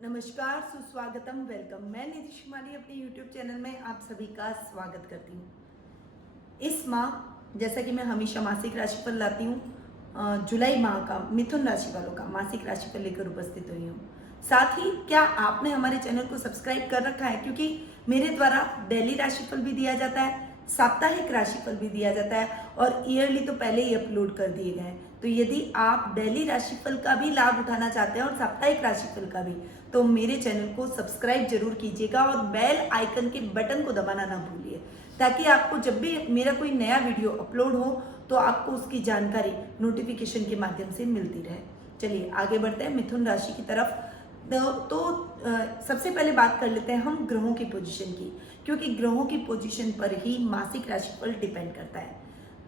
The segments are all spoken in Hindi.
नमस्कार, सुस्वागतम, वेलकम। मैं नीतीश कुमारी अपने YouTube चैनल में आप सभी का स्वागत करती हूँ। इस माह जैसा कि मैं हमेशा मासिक राशिफल लाती हूँ, जुलाई माह का मिथुन राशि वालों का मासिक राशिफल लेकर उपस्थित हुई हूँ। साथ ही क्या आपने हमारे चैनल को सब्सक्राइब कर रखा है, क्योंकि मेरे द्वारा डेली राशिफल भी दिया जाता है, साप्ताहिक राशिफल भी दिया जाता है और ईयरली तो पहले ही अपलोड कर दिए गए हैं। तो यदि आप डेली राशिफल का भी लाभ उठाना चाहते हैं और साप्ताहिक राशिफल का भी, तो मेरे चैनल को सब्सक्राइब जरूर कीजिएगा और बेल आइकन के बटन को दबाना ना भूलिए, ताकि आपको जब भी मेरा कोई नया वीडियो अपलोड हो तो आपको उसकी जानकारी नोटिफिकेशन के माध्यम से मिलती रहे। चलिए आगे बढ़ते हैं मिथुन राशि की तरफ। सबसे पहले बात कर लेते हैं हम ग्रहों की पोजीशन की, क्योंकि ग्रहों की पोजीशन पर ही मासिक राशिफल डिपेंड करता है।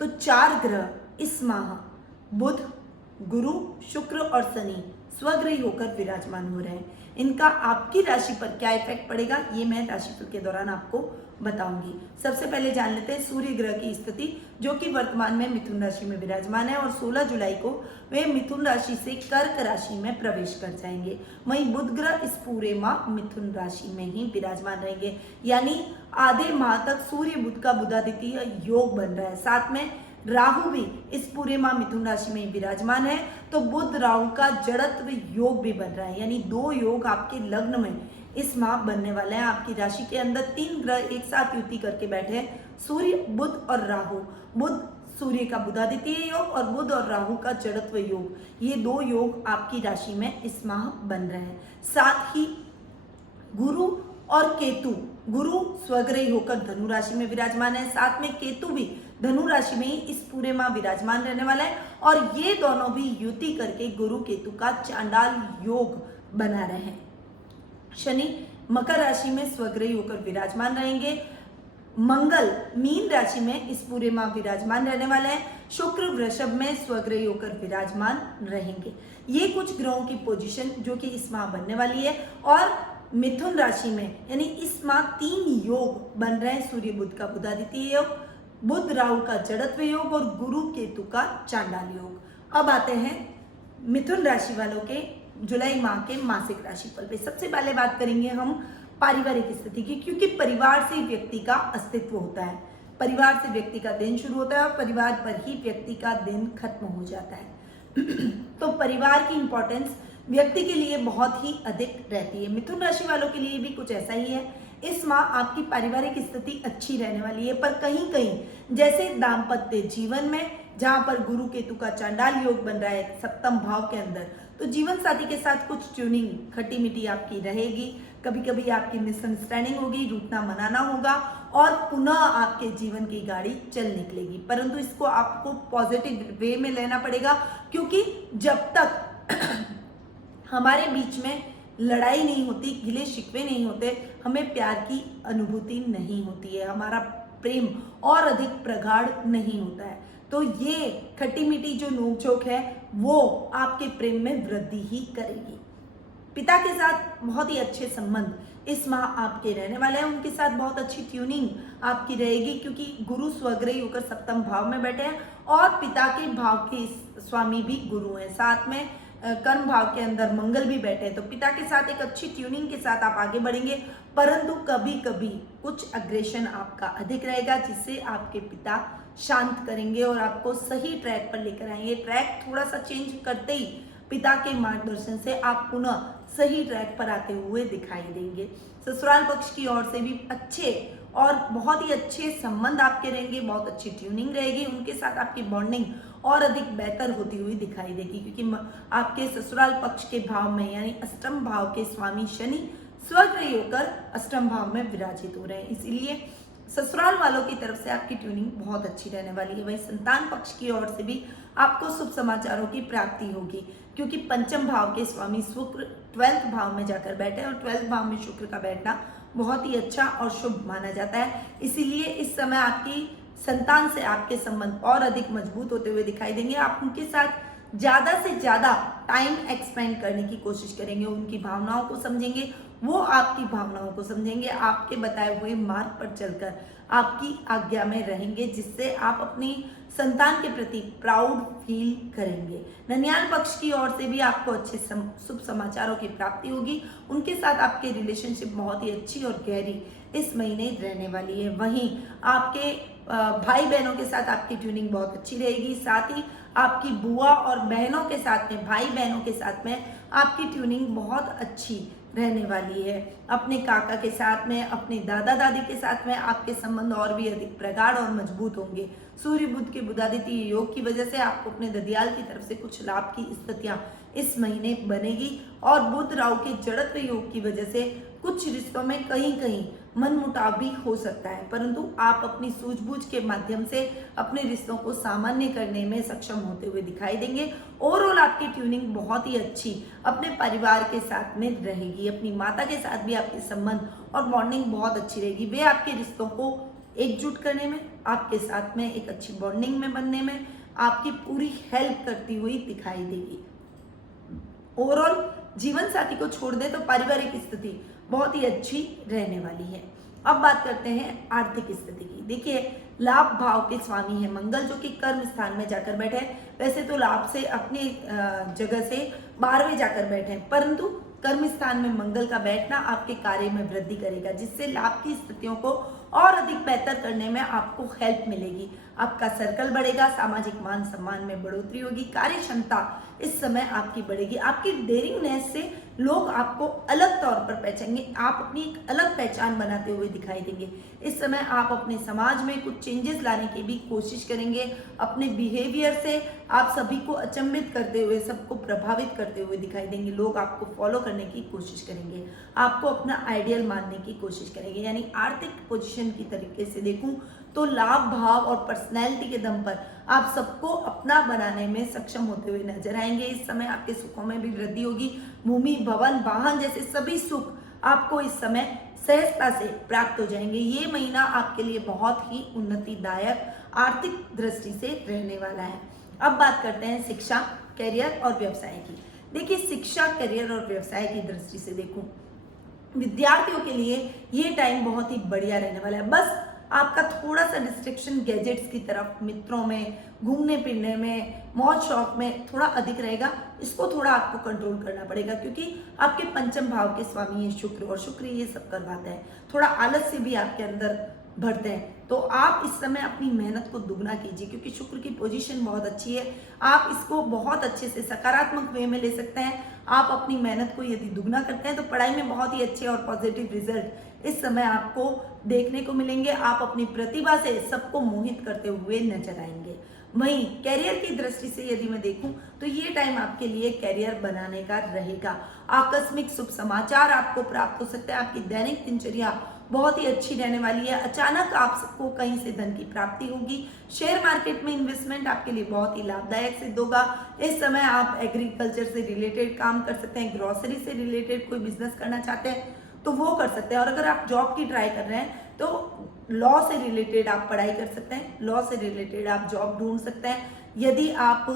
तो 4 ग्रह इस माह बुध, गुरु, शुक्र और शनि स्वग्रही होकर विराजमान हो रहे हैं। इनका आपकी राशि पर क्या इफेक्ट पड़ेगा ये मैं राशिफल के दौरान आपको बताऊंगी। सबसे पहले जान लेते हैं सूर्य ग्रह की स्थिति, जो कि वर्तमान में मिथुन राशि में विराजमान है और 16 जुलाई को वे मिथुन राशि से कर्क राशि में प्रवेश कर जाएंगे। वहीं बुध ग्रह इस पूरे माह मिथुन राशि में ही विराजमान रहेंगे, यानी आधे माह तक सूर्य बुध का बुधादित्य योग बन रहा है। साथ में राहु भी इस पूरे माह मिथुन राशि में विराजमान है, तो बुध राहु का जड़त्व योग भी बन रहा है, यानी 2 योग आपके लग्न में इस माह बनने वाले हैं। आपकी राशि के अंदर 3 ग्रह एक साथ युति करके बैठे हैं, सूर्य, बुध और राहु। बुध सूर्य का बुधादित्य योग और बुध और राहु का जड़त्व योग, ये 2 योग आपकी राशि में इस माह बन रहे हैं। साथ ही गुरु और केतु, गुरु स्वग्रही होकर धनु राशि में विराजमान है, साथ में केतु भी धनु राशि में ही इस पूरे माह विराजमान रहने वाला है और ये दोनों भी युति करके गुरु केतु का चांडाल योग बना रहे हैं। शनि मकर राशि में स्वग्रही होकर विराजमान रहेंगे। मंगल मीन राशि में इस पूरे माह विराजमान रहने वाले हैं। शुक्र वृषभ में स्वग्रही होकर विराजमान रहेंगे। ये कुछ ग्रहों की पोजीशन जो कि इस माह बनने वाली है। और मिथुन राशि में यानी इस माह 3 योग बन रहे हैं, सूर्य बुध का बुधादित्य योग, बुध राहु का जड़त्व योग और गुरु केतु का चांडाल योग। अब आते हैं मिथुन राशि वालों के जुलाई माह के मासिक राशिफल पे। सबसे पहले बात करेंगे हम पारिवारिक स्थिति की, क्योंकि परिवार से व्यक्ति का अस्तित्व होता है, परिवार से व्यक्ति का दिन शुरू होता है और परिवार पर ही व्यक्ति का दिन खत्म हो जाता है। तो परिवार की इंपॉर्टेंस व्यक्ति के लिए बहुत ही अधिक रहती है। मिथुन राशि वालों के लिए भी कुछ ऐसा ही है। इस माह आपकी पारिवारिक स्थिति अच्छी रहने वाली है, पर कहीं कहीं जैसे दाम्पत्य जीवन में जहां पर गुरु केतु का चांडाल योग बन रहा है सप्तम भाव के अंदर, तो जीवन साथी के साथ कुछ ट्यूनिंग खट्टी मीठी आपकी रहेगी। कभी कभी आपकी मिसअंडरस्टैंडिंग होगी, रूठना मनाना होगा और पुनः आपके जीवन की गाड़ी चल निकलेगी। परंतु इसको आपको पॉजिटिव वे में लेना पड़ेगा, क्योंकि जब तक हमारे बीच में लड़ाई नहीं होती, गिले शिकवे नहीं होते, हमें प्यार की अनुभूति नहीं होती है, हमारा प्रेम और अधिक प्रगाढ़ नहीं होता है। तो ये खट्टी मीठी जो नोकझोंक है वो आपके प्रेम में वृद्धि ही करेगी। पिता के साथ बहुत ही अच्छे संबंध इस माह आपके रहने वाले हैं, उनके साथ बहुत अच्छी ट्यूनिंग आपकी रहेगी, क्योंकि गुरु स्वग्रही होकर सप्तम भाव में बैठे हैं और पिता के भाव के स्वामी भी गुरु हैं। साथ में कर्म भाव के अंदर मंगल भी बैठे हैं, तो पिता के साथ एक अच्छी ट्यूनिंग के साथ आप आगे बढ़ेंगे। परंतु कभी कभी कुछ अग्रेशन आपका अधिक रहेगा, जिससे आपके पिता शांत करेंगे और आपको सही ट्रैक पर लेकर आएंगे। ट्रैक थोड़ा सा चेंज करते ही पिता के मार्गदर्शन से आप पुनः सही ट्रैक पर आते हुए दिखाई देंगे। ससुराल पक्ष की ओर से भी अच्छे और बहुत ही अच्छे संबंध आपके रहेंगे, बहुत अच्छी ट्यूनिंग रहेगी, उनके साथ आपकी बॉन्डिंग और अधिक बेहतर होती हुई दिखाई देगी, क्योंकि आपके ससुराल पक्ष के भाव में यानी अष्टम भाव के स्वामी शनि स्वग्रही होकर अष्टम भाव में विराजित हो रहे हैं। इसीलिए ससुराल वालों की तरफ से आपकी ट्यूनिंग बहुत अच्छी रहने वाली है। वहीं संतान पक्ष की ओर से भी आपको शुभ समाचारों की प्राप्ति होगी, क्योंकि पंचम भाव के स्वामी शुक्र 12वें भाव में जाकर बैठे और 12वें भाव में शुक्र का बैठना बहुत ही अच्छा और शुभ माना जाता है। इसीलिए इस समय आपकी संतान से आपके संबंध और अधिक मजबूत होते हुए दिखाई देंगे। आप उनके साथ ज्यादा से ज्यादा टाइम एक्सपेंड करने की कोशिश करेंगे, उनकी भावनाओं को समझेंगे, वो आपकी भावनाओं को समझेंगे। आपके बताए हुए मार्ग पर चलकर आपकी आज्ञा में रहेंगे, जिससे आप अपनी संतान के प्रति प्राउड फील करेंगे। ननियाल पक्ष की ओर से भी आपको अच्छे शुभ समाचारों की प्राप्ति होगी। उनके साथ आपके रिलेशनशिप बहुत ही अच्छी और गहरी इस महीने रहने वाली है। वहीं आपके भाई बहनों के साथ आपकी ट्यूनिंग बहुत अच्छी रहेगी। साथ ही आपकी बुआ और बहनों के साथ में, भाई बहनों के साथ में आपकी ट्यूनिंग बहुत अच्छी रहने वाली है। अपने काका के साथ में, अपने दादा दादी के साथ में आपके संबंध और भी अधिक प्रगाढ़ और मजबूत होंगे। सूर्य बुध के बुधादित्य योग की वजह से आपको अपने ददियाल की तरफ से कुछ लाभ की स्थितियां इस महीने बनेगी और बुध राहु के जड़त्व योग की वजह से कुछ रिश्तों में कहीं कहीं मनमुटाव भी हो सकता है, परंतु आप अपनी सूझबूझ के माध्यम से अपने रिश्तों को सामान्य करने में सक्षम होते हुए दिखाई देंगे। ओवरऑल आपकी ट्यूनिंग बहुत ही अच्छी अपने परिवार के साथ में रहेगी। अपनी माता के साथ भी आपके संबंध और बॉन्डिंग बहुत अच्छी रहेगी। वे आपके रिश्तों को एकजुट करने में, आपके साथ में एक अच्छी बॉन्डिंग में बनने में आपकी पूरी हेल्प करती हुई दिखाई देगी। ओवरऑल जीवन साथी को छोड़ दे तो पारिवारिक स्थिति बहुत ही अच्छी रहने वाली है। अब बात करते हैं आर्थिक स्थिति की। देखिए, लाभ भाव के स्वामी है मंगल, जो कि कर्म स्थान में जाकर बैठे हैं। वैसे तो लाभ से अपनी जगह से 12वें जाकर बैठे हैं, परंतु कर्म स्थान में मंगल का बैठना आपके कार्य में वृद्धि करेगा, जिससे लाभ की स्थितियों को और अधिक बेहतर करने में आपको हेल्प मिलेगी। आपका सर्कल बढ़ेगा, सामाजिक मान सम्मान में बढ़ोतरी होगी, कार्य क्षमता इस समय आपकी बढ़ेगी। आपकी डेयरिंगनेस से लोग आपको अलग तौर पर पहचानेंगे, आप अपनी एक अलग पहचान बनाते हुए दिखाई देंगे। इस समय आप अपने समाज में कुछ चेंजेस लाने की भी कोशिश करेंगे। अपने बिहेवियर से आप सभी को अचंभित करते हुए, सबको प्रभावित करते हुए दिखाई देंगे। लोग आपको फॉलो करने की कोशिश करेंगे, आपको अपना आइडियल मानने की कोशिश करेंगे। यानी आर्थिक पोजीशन की तरीके से देखूं तो लाभ भाव और पर्सनैलिटी के दम पर आप सबको अपना बनाने में सक्षम होते हुए नजर आएंगे। इस समय आपके सुखों में भी वृद्धि होगी। भूमि, भवन, वाहन जैसे सभी सुख आपको इस समय सहजता से प्राप्त हो जाएंगे। ये महीना आपके लिए बहुत ही उन्नतिदायक आर्थिक दृष्टि से रहने वाला है। अब बात करते हैं शिक्षा, करियर और व्यवसाय की। देखिए, शिक्षा, करियर और व्यवसाय की दृष्टि से देखूं, विद्यार्थियों के लिए ये टाइम बहुत ही बढ़िया रहने वाला है। बस आपका थोड़ा सा डिस्ट्रैक्शन गैजेट्स की तरफ, मित्रों में, घूमने फिरने में, मौज शौक में थोड़ा अधिक रहेगा। इसको थोड़ा आपको कंट्रोल करना पड़ेगा, क्योंकि आपके पंचम भाव के स्वामी है शुक्र, और शुक्र ये सब करवाता है। थोड़ा आलस से भी आपके अंदर भरते हैं, तो आप इस समय अपनी मेहनत को दुगना कीजिए, क्योंकि शुक्र की पोजीशन बहुत अच्छी है। आप इसको बहुत अच्छे से सकारात्मक वे में ले सकते हैं। आप अपनी मेहनत को यदि दुगना करते हैं तो पढ़ाई में बहुत ही अच्छे और पॉजिटिव रिजल्ट इस समय आपको देखने को मिलेंगे। आप अपनी प्रतिभा से सबको मोहित करते हुए नजर आएंगे। वहीं कैरियर की दृष्टि से यदि मैं देखूं तो ये टाइम आपके लिए कैरियर बनाने का रहेगा। आकस्मिक शुभ समाचार आपको प्राप्त हो सकते हैं। आपकी दैनिक दिनचर्या बहुत ही अच्छी रहने वाली है। अचानक आपको कहीं से धन की प्राप्ति होगी। शेयर मार्केट में इन्वेस्टमेंट आपके लिए बहुत ही लाभदायक सिद्ध होगा। इस समय आप एग्रीकल्चर से रिलेटेड काम कर सकते हैं, ग्रोसरी से रिलेटेड कोई बिजनेस करना चाहते हैं तो वो कर सकते हैं। और अगर आप जॉब की ट्राई कर रहे हैं तो लॉ से रिलेटेड आप पढ़ाई कर सकते हैं, लॉ से रिलेटेड आप जॉब ढूंढ सकते हैं। यदि आप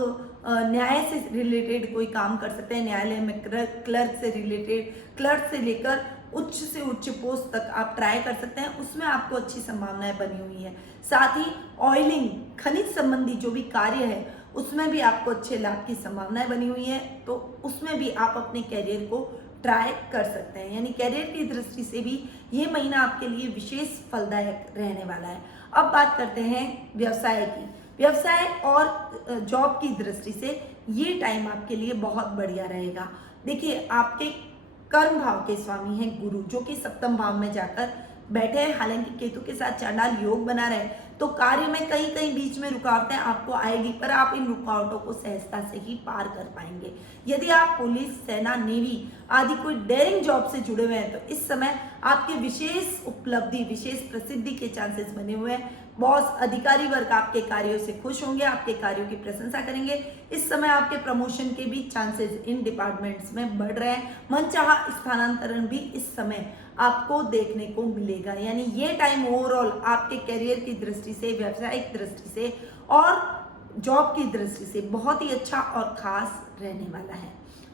न्याय से रिलेटेड कोई काम कर सकते हैं, न्यायालय में क्लर्क से रिलेटेड, क्लर्क से लेकर उच्च से उच्च पोस्ट तक आप ट्राई कर सकते हैं, उसमें आपको अच्छी संभावनाएं बनी हुई है। साथ ही ऑयलिंग, खनिज संबंधी जो भी कार्य है उसमें भी आपको अच्छे लाभ की संभावनाएं बनी हुई है, तो उसमें भी आप अपने कैरियर को ट्राई कर सकते हैं। यानी कैरियर की दृष्टि से भी ये महीना आपके लिए विशेष फलदायक रहने वाला है। अब बात करते हैं व्यवसाय की। व्यवसाय और जॉब की दृष्टि से ये टाइम आपके लिए बहुत बढ़िया रहेगा। देखिए, आपके कर्म भाव के स्वामी हैं गुरु, जो कि सप्तम भाव में जाकर बैठे हैं। हालांकि केतु के साथ चांडाल योग बना रहे, तो कार्य में कहीं कहीं बीच में रुकावटें आपको आएगी, पर आप इन रुकावटों को सहजता से ही पार कर पाएंगे। यदि आप पुलिस, सेना, नेवी आदि कोई डेयरिंग जॉब से जुड़े हुए हैं तो इस समय आपके विशेष उपलब्धि, विशेष प्रसिद्धि के चांसेस बने हुए हैं। बॉस, अधिकारी वर्ग आपके कार्यों से खुश होंगे, आपके कार्यों की प्रशंसा करेंगे। इस समय आपके प्रमोशन के भी चांसेस इन डिपार्टमेंट्स में बढ़ रहे हैं। मनचाहा स्थानांतरण भी इस समय आपको देखने को मिलेगा। यानी ये टाइम ओवरऑल आपके करियर की दृष्टि से, व्यावसायिक दृष्टि से और जॉब की दृष्टि से बहुत ही अच्छा और खास रहने वाला है।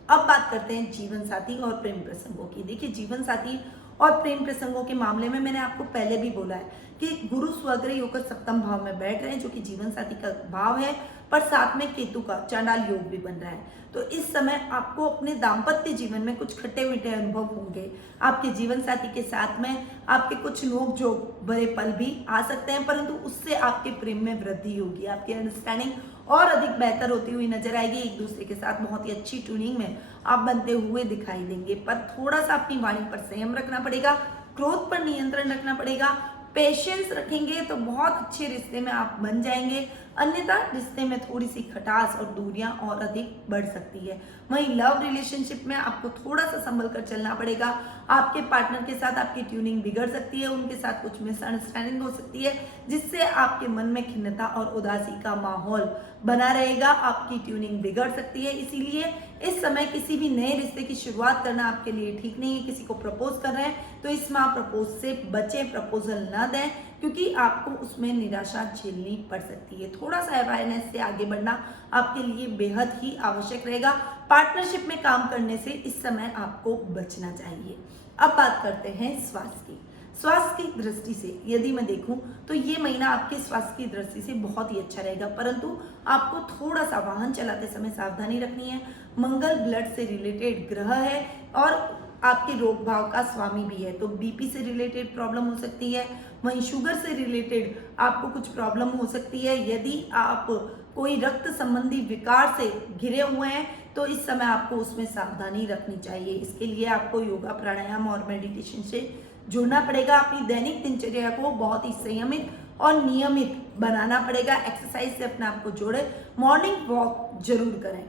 अब बात करते हैं जीवन साथी और प्रेम प्रसंगों की। देखिए, जीवन साथी और प्रेम प्रसंगों के मामले में मैंने आपको पहले भी बोला है कि गुरु स्वग्रही होकर सप्तम भाव में बैठ रहे हैं, जो कि जीवन साथी का भाव है, पर साथ में केतु का चांडाल योग भी बन रहा है। तो इस समय आपको अपने दाम्पत्य जीवन में कुछ खट्टे मीठे अनुभव होंगे। आपके जीवन साथी के साथ में आपके कुछ नोक झोंक भरे पल भी आ सकते हैं, परंतु उससे आपके प्रेम में वृद्धि होगी। आपकी अंडरस्टैंडिंग और अधिक बेहतर होती हुई नजर आएगी। एक दूसरे के साथ बहुत ही अच्छी ट्यूनिंग में आप बनते हुए दिखाई देंगे, पर थोड़ा सा अपनी वाणी पर संयम रखना पड़ेगा, क्रोध पर नियंत्रण रखना पड़ेगा। पेशेंस रखेंगे तो बहुत अच्छे रिश्ते में आप बन जाएंगे, अन्यथा रिश्ते में थोड़ी सी खटास और दूरियां और अधिक बढ़ सकती है। वहीं लव रिलेशनशिप में आपको थोड़ा सा संभल कर चलना पड़ेगा। आपके पार्टनर के साथ आपकी ट्यूनिंग बिगड़ सकती है, उनके साथ कुछ मिसअंडरस्टैंडिंग हो सकती है, जिससे आपके मन में खिन्नता और उदासी का माहौल बना रहेगा। आपकी ट्यूनिंग बिगड़ सकती है, इसीलिए इस समय किसी भी नए रिश्ते की शुरुआत करना आपके लिए ठीक नहीं है। किसी को प्रपोज कर रहे हैं तो इस माह प्रपोज से बचें, प्रपोजल न दें, क्योंकि आपको उसमें निराशा झेलनी पड़ सकती है। थोड़ा सा अवेयरनेस से आगे बढ़ना आपके लिए बेहद ही आवश्यक रहेगा। पार्टनरशिप में काम करने से इस समय आपको बचना चाहिए। अब बात करते हैं स्वास्थ्य की। स्वास्थ्य की दृष्टि से यदि मैं देखूं तो ये महीना आपके स्वास्थ्य की दृष्टि से बहुत ही अच्छा रहेगा, परंतु आपको थोड़ा सा वाहन चलाते समय सावधानी रखनी है। मंगल ब्लड से रिलेटेड ग्रह है और आपके रोग भाव का स्वामी भी है, तो बीपी से रिलेटेड प्रॉब्लम हो सकती है। वहीं शुगर से रिलेटेड आपको कुछ प्रॉब्लम हो सकती है। यदि आप कोई रक्त संबंधी विकार से घिरे हुए हैं तो इस समय आपको उसमें सावधानी रखनी चाहिए। इसके लिए आपको योगा, प्राणायाम और मेडिटेशन से जुड़ना पड़ेगा। अपनी दैनिक दिनचर्या को बहुत ही संयमित और नियमित बनाना पड़ेगा। एक्सरसाइज से अपने आप को जोड़े, मॉर्निंग वॉक जरूर करें।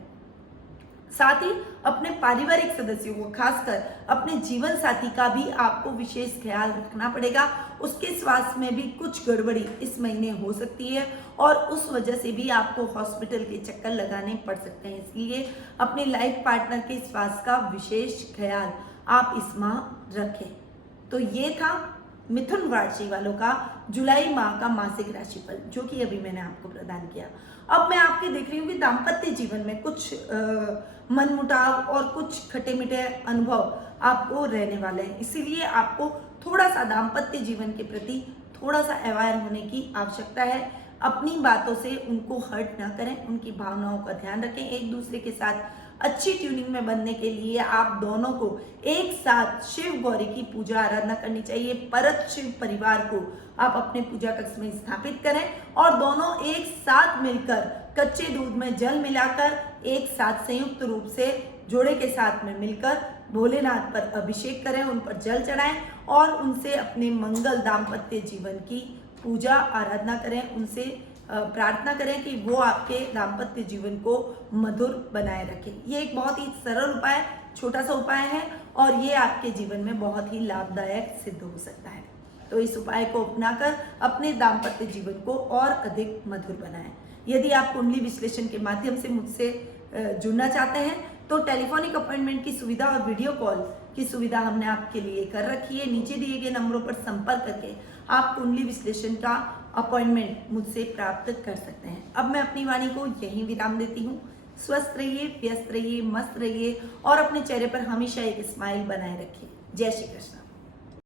साथ ही अपने पारिवारिक सदस्यों को, खासकर अपने जीवन साथी का भी आपको विशेष ख्याल रखना पड़ेगा। उसके स्वास्थ्य में भी कुछ गड़बड़ी इस महीने हो सकती है और उस वजह से भी आपको हॉस्पिटल के चक्कर लगाने पड़ सकते हैं, इसलिए अपने लाइफ पार्टनर के स्वास्थ्य का विशेष ख्याल आप इस माह रखें। तो ये था मिथुन राशि वालों का जुलाई माह का मासिक राशिफल, जो कि अभी मैंने आपको प्रदान किया। अब मैं आपके देख रही हूँ कि दाम्पत्य जीवन में कुछ मनमुटाव और कुछ खट्टे मीठे अनुभव आपको रहने वाले हैं, इसीलिए आपको थोड़ा सा दाम्पत्य जीवन के प्रति थोड़ा सा अवेयर होने की आवश्यकता है। अपनी बातों से उनको हर्ट ना करें, उनकी भावनाओं का ध्यान रखें। एक दूसरे के साथ अच्छी ट्यूनिंग में बनने के लिए आप दोनों को एक साथ शिव गौरी की पूजा आराधना करनी चाहिए। परत शिव परिवार को आप अपने पूजा कक्ष में स्थापित करें और दोनों एक साथ मिलकर कच्चे दूध में जल मिलाकर एक साथ संयुक्त रूप से जोड़े के साथ में मिलकर भोलेनाथ पर अभिषेक करें, उन पर जल चढ़ाएं और उनसे अपने मंगल दाम्पत्य जीवन की पूजा आराधना करें। उनसे प्रार्थना करें कि वो आपके दाम्पत्य जीवन को मधुर बनाए रखें। ये एक बहुत ही सरल उपाय, छोटा सा उपाय है और ये आपके जीवन में बहुत ही लाभदायक सिद्ध हो सकता है। तो इस उपाय को अपनाकर अपने दाम्पत्य जीवन को और अधिक मधुर बनाएं। यदि आप कुंडली विश्लेषण के माध्यम से मुझसे जुड़ना चाहते हैं तो टेलीफोनिक अपॉइंटमेंट की सुविधा और वीडियो कॉल की सुविधा हमने आपके लिए कर रखी है। नीचे दिए गए नंबरों पर संपर्क करके आप कुंडली विश्लेषण का अपॉइंटमेंट मुझसे प्राप्त कर सकते हैं। अब मैं अपनी वाणी को यहीं विराम देती हूँ। स्वस्थ रहिए, व्यस्त रहिए, मस्त रहिए और अपने चेहरे पर हमेशा एक स्माइल बनाए रखिए। जय श्री कृष्ण।